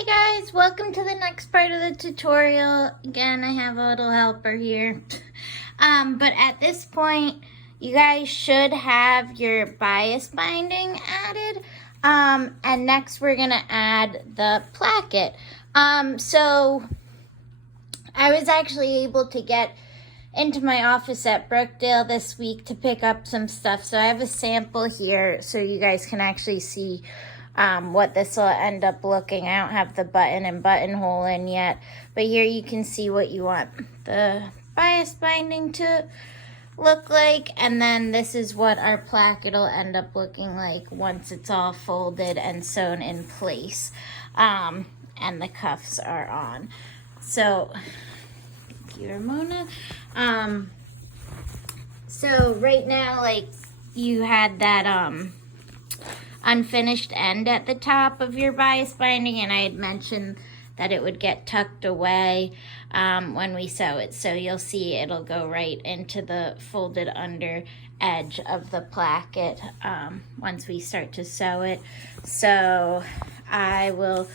Hi guys, welcome to the next part of the tutorial. Again, I have a little helper here. But at this point, you guys should have your bias binding added. And next we're gonna add the placket. So I was actually able to get into my office at Brookdale this week to pick up some stuff. So I have a sample here so you guys can actually see what this will end up looking. I don't have the button and buttonhole in yet, but here you can see what you want the bias binding to look like, and then this is what our placket will end up looking like once it's all folded and sewn in place, and the cuffs are on. So, thank you, Ramona. So right now, like, you had that unfinished end at the top of your bias binding, and I had mentioned that it would get tucked away when we sew it. So you'll see it'll go right into the folded under edge of the placket once we start to sew it. So I will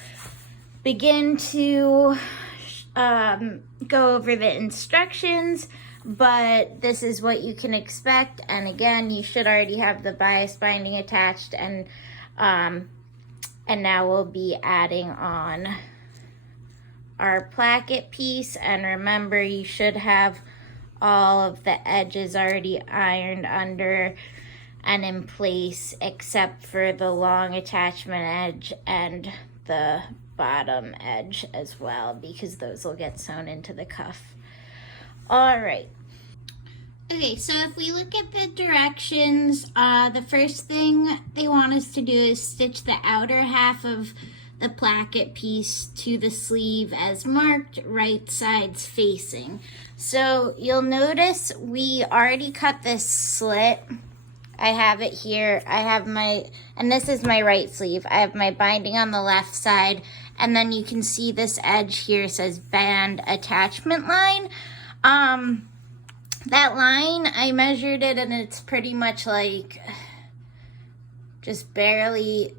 begin to go over the instructions, but this is what you can expect. And again, you should already have the bias binding attached, and now we'll be adding on our placket piece. And remember, you should have all of the edges already ironed under and in place, except for the long attachment edge and the bottom edge as well, because those will get sewn into the cuff. All right. Okay, so if we look at the directions, the first thing they want us to do is stitch the outer half of the placket piece to the sleeve as marked, right sides facing. So you'll notice we already cut this slit. I have it here. I have and this is my right sleeve. I have my binding on the left side, and then you can see this edge here says band attachment line. That line, I measured it, and it's pretty much like just barely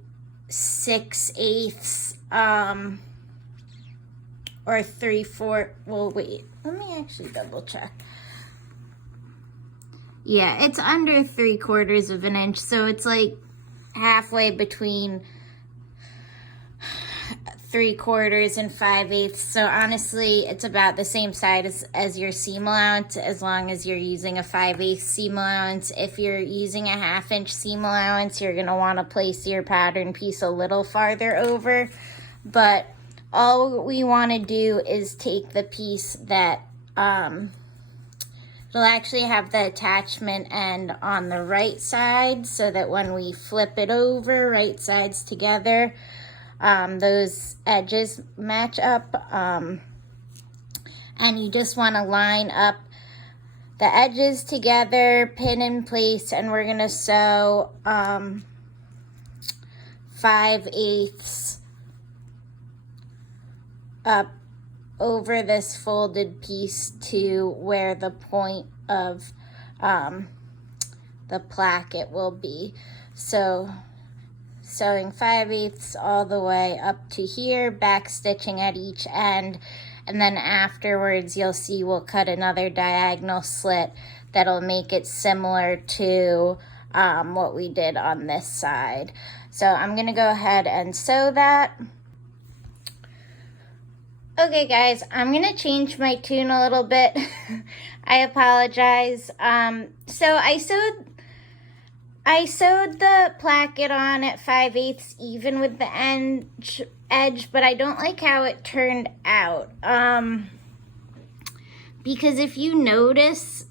6/8 or 3/4. Well, wait, let me actually double check. Yeah, it's under 3/4 of an inch, so it's like halfway between 3/4 and 5/8. So honestly, it's about the same size as your seam allowance, as long as you're using a 5/8 seam allowance. If you're using a 1/2 inch seam allowance, you're gonna want to place your pattern piece a little farther over. But all we want to do is take the piece that it'll actually have the attachment end on the right side, so that when we flip it over, right sides together, those edges match up, and you just want to line up the edges together, pin in place, and we're going to sew 5/8 up over this folded piece to where the point of the placket will be. So sewing 5/8 all the way up to here, back stitching at each end, and then afterwards you'll see we'll cut another diagonal slit that'll make it similar to what we did on this side. So I'm gonna go ahead and sew that. Okay guys, I'm gonna change my tune a little bit. I apologize. So I sewed the placket on at 5/8 even with the edge, but I don't like how it turned out. Because if you notice,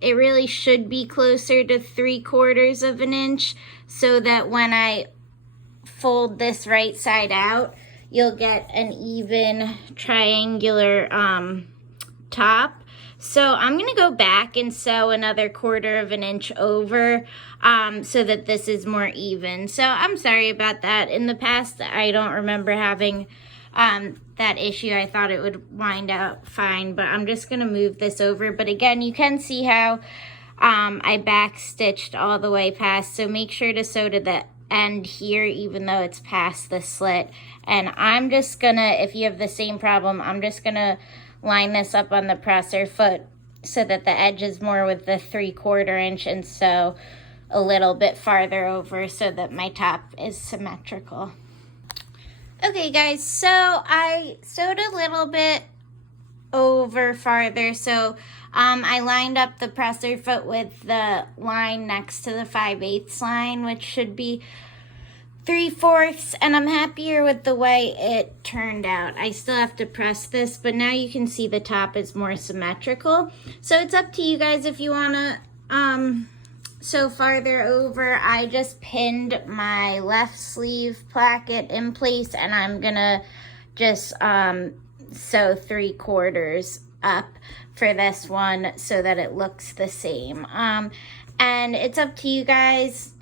it really should be closer to 3/4 of an inch, so that when I fold this right side out, you'll get an even triangular top. So I'm gonna go back and sew another 1/4 of an inch over so that this is more even. So I'm sorry about that. In the past, I don't remember having that issue. I thought it would wind out fine, but I'm just gonna move this over. But again, you can see how I back stitched all the way past, so make sure to sew to the end here, even though it's past the slit. And I'm just gonna, if you have the same problem, I'm just gonna line this up on the presser foot so that the edge is more with the 3/4 inch, and so a little bit farther over so that my top is symmetrical. Okay guys, so I sewed a little bit over farther, so I lined up the presser foot with the line next to the 5/8 line, which should be 3/4, and I'm happier with the way it turned out. I still have to press this, but now you can see the top is more symmetrical. So it's up to you guys if you wanna sew farther over. I just pinned my left sleeve placket in place, and I'm gonna just sew 3/4 up for this one so that it looks the same. And it's up to you guys.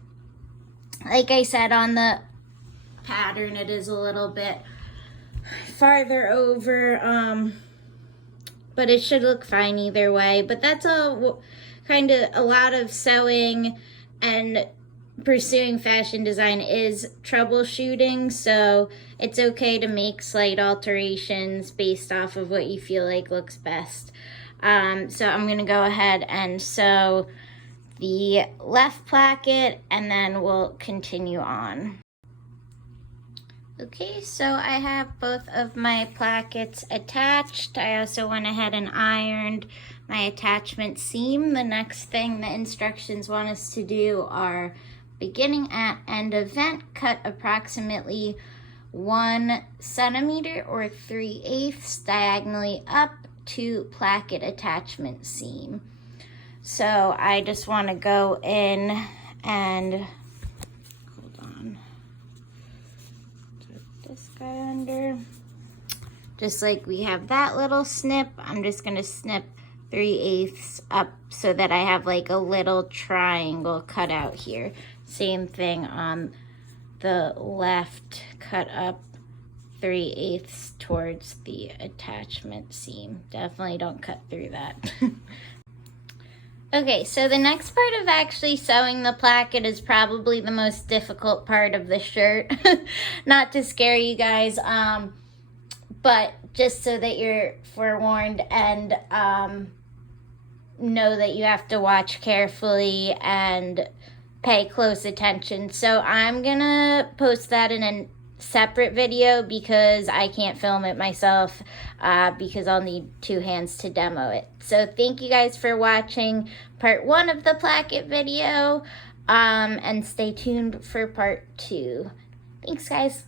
Like I said, on the pattern it is a little bit farther over, but it should look fine either way. But that's all. Kind of a lot of sewing and pursuing fashion design is troubleshooting, so it's okay to make slight alterations based off of what you feel like looks best. So I'm gonna go ahead and sew the left placket, and then we'll continue on. Okay, so I have both of my plackets attached. I also went ahead and ironed my attachment seam. The next thing the instructions want us to do are beginning at end of vent, cut approximately 1 centimeter or 3/8 diagonally up to placket attachment seam. So I just want to go in and, hold on, put this guy under. Just like we have that little snip, I'm just going to snip 3/8 up so that I have like a little triangle cut out here. Same thing on the left, cut up 3/8 towards the attachment seam. Definitely don't cut through that. Okay, so the next part of actually sewing the placket is probably the most difficult part of the shirt. Not to scare you guys, but just so that you're forewarned and know that you have to watch carefully and pay close attention. So I'm gonna post that in a separate video because I can't film it myself because I'll need 2 hands to demo it. So thank you guys for watching part 1 of the placket video, and stay tuned for part 2. Thanks guys.